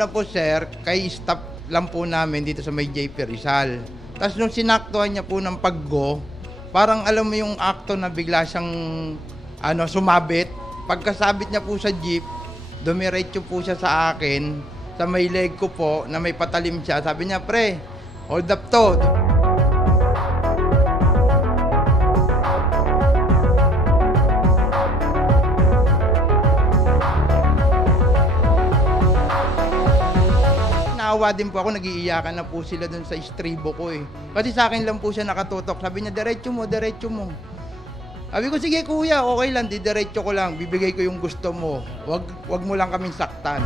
una po sir, kay staff lang po namin dito sa may JP Rizal. Tapos nung sinaktuhan niya po ng pag-go, parang alam mo yung akto na bigla siyang sumabit. Pagkasabit niya po sa jeep, dumiretso po siya sa akin, sa may leg ko po, na may patalim siya. Sabi niya, pre, hold up to. Naawa din po ako, nag-iiyakan na po sila dun sa istribo ko eh. Kasi sa akin lang po siya nakatutok. Sabi niya, diretso mo, diretso mo. Sabi ko, sige kuya, okay lang, didiretso ko lang. Bibigay ko yung gusto mo. Wag mo lang kaming saktan.